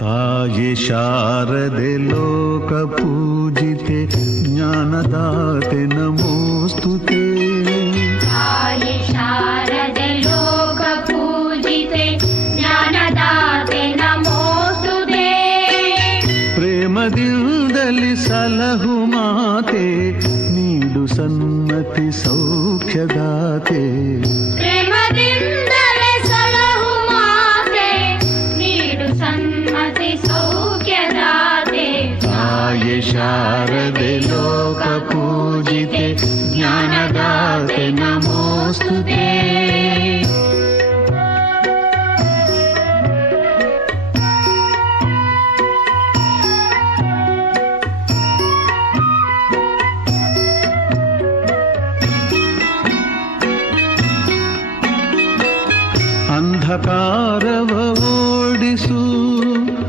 ತಾಯಿ ಶಾರದೆ ಲೋಕ ಪೂಜಿತೆ ಜ್ಞಾನದಾತೆ ನಮೋಸ್ತುತೆ. ತಾಯಿ ಶಾರದೆ ಲೋಕ ಪೂಜಿತೆ ಜ್ಞಾನದಾತೆ ನಮೋಸ್ತುತೆ. ಪ್ರೇಮದಿಂದಲಿ ಸಲಹು ಮಾತೆ ನೀಡು ಸನ್ಮತಿ ಸೌಖ್ಯದಾತೆ. ಪ್ರೇಮದಿಂದಲೇ ಸಲಹು ಮಾತೆ ನೀಡು ಸನ್ಮತಿ ಸೌಖ್ಯದಾತೆ. ತಾಯಿ ಶಾರದೆ ಲೋಕ ಪೂಜಿತೆ ಜ್ಞಾನದಾತೆ ನಮೋಸ್ತುತೆ.